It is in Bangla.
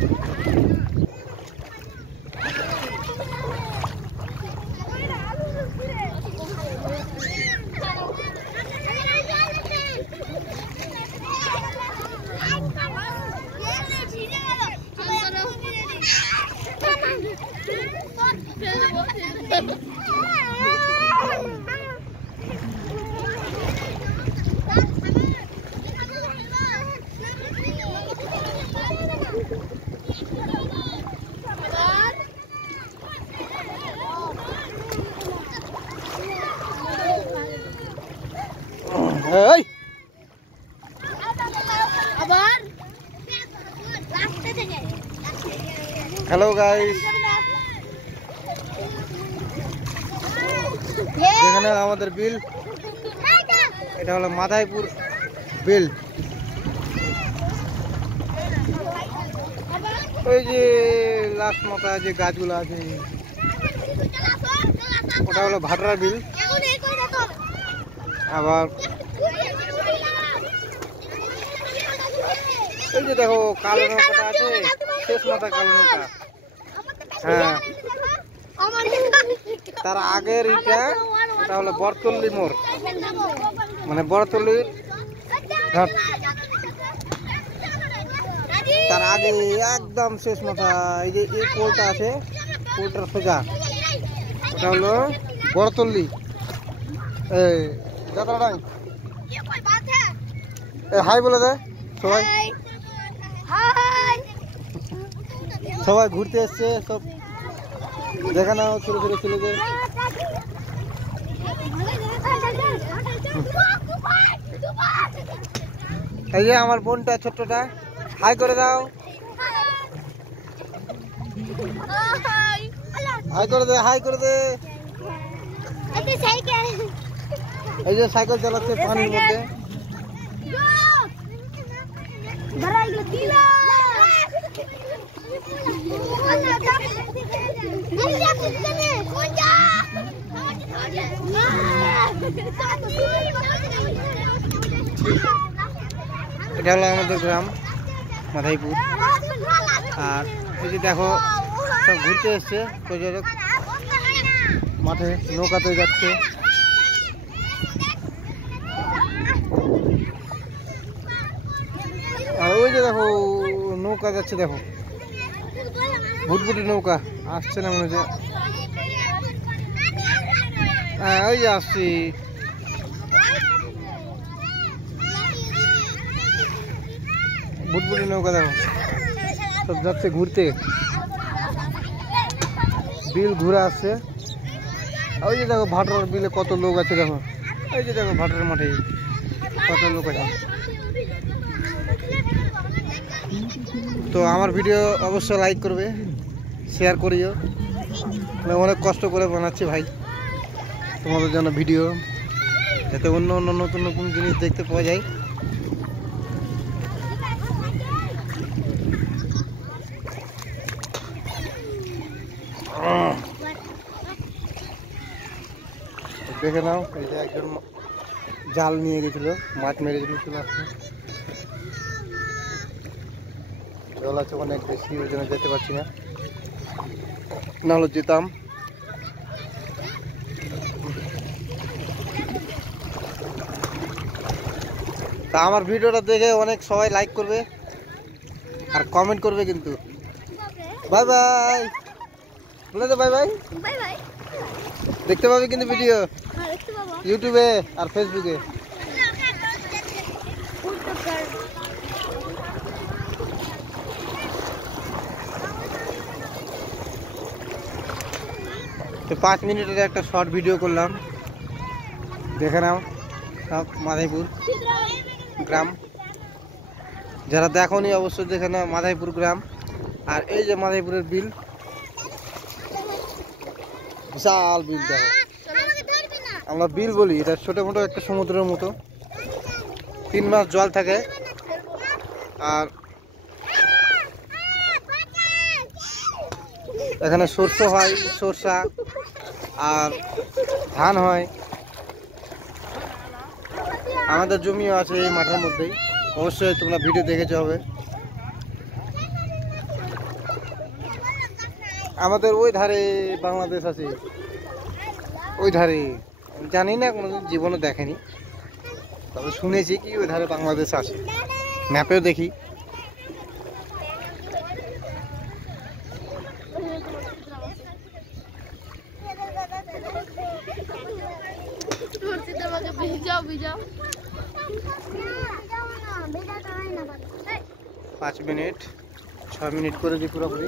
Hey! Hello guys. এখানে আমাদের বিল, এটা হলো মাধাইপুর বিল। ওই যে লাস্ট মাথা যে গাছগুলো আছে ওটা হলো ভাটরা বিল। আবার এই যে দেখো কালো নৌকাটা আছে, শেষ মাথা কালো নৌকা। হ্যাঁ, তার আগের এটা হলো বরতল্লি মোড়, মানে বরতল্লির ঘাট। তার আগে একদম শেষ মাথা এই যে এই পোলটা আছে, পোলটার সোজা ওটা হলো বরতল্লি। এই যাত্রাডাং হাই বলে দে সবাই, সবাই ঘুরতে এসছে সব দেখা নাও ছোট ছোট ছেলেদের। এই যে আমার বোনটা ছোট্টটা, হাই করে দাও, হাই করে দে, হাই করে দে। এই যে সাইকেল চালাচ্ছে পানির মধ্যে। এটা হলো আমাদের গ্রাম মাধাইপুর। আর এই যে দেখো সব ঘুরতে এসছে পর্যটক, মাঠে নৌকাতে যাচ্ছে। আর ওই যে দেখো নৌকা যাচ্ছে, দেখো ভুটভুটি নৌকা আসছে না মনে হচ্ছে। হ্যাঁ ওই যে আসছি। ভুটভুটি নৌকা দেখো সব যাচ্ছে ঘুরতে, বিল ঘুরে আসছে। ওই যে দেখো ভাটরার বিলে কত লোক আছে, দেখো এই যে দেখো ভাটরার মাঠে কত লোক আছে। তো আমার ভিডিও অবশ্যই লাইক করবে, শেয়ার করিও। অনেক কষ্ট করে বানাচ্ছি ভাই তোমাদের জন্য ভিডিও, যাতে অন্য অন্য নতুন নতুন জিনিস দেখতে পাওয়া যায়। দেখে নাও এই যে একজন জাল নিয়ে গেছিল, মাছ মেরে চলে আসছে। জল আছে অনেক বেশি, ওই জন্য যেতে পারছি না, নাহলে যেতাম। তা আমার ভিডিওটা দেখে অনেক সবাই লাইক করবে আর কমেন্ট করবে কিন্তু। বাই বাই বলে দে, বাই বাই। দেখতে পাবে কিন্তু ভিডিও ইউটিউবে আর ফেসবুকে। তো 5 মিনিটের একটা শর্ট ভিডিও করলাম, দেখে নাও সব মাধাইপুর গ্রাম। যারা দেখোনি অবশ্যই দেখে নাও মাধাইপুর গ্রাম। আর এই যে মাধাইপুরের বিল, বিশাল বিল। দেখো আমরা বিল বলি, এটা ছোট মোটো একটা সমুদ্রের মতো। 3 মাস জল থাকে। আর এখানে সরষে হয়, সরষা আর ধান হয়। আমাদের জমিও আছে এই মাঠের মধ্যেই, অবশ্যই তোমরা ভিডিও দেখেছো হবে। আমাদের ওই ধারে বাংলাদেশ আছে, ওই ধারে জানি না, কোনোদিন জীবনে দেখেনি, তবে শুনেছি কি ওই ধারে বাংলাদেশ আছে, ম্যাপেও দেখি। ভিজাও ভিজাও 5 মিনিট 6 মিনিট করে দিই পুরোপুরি।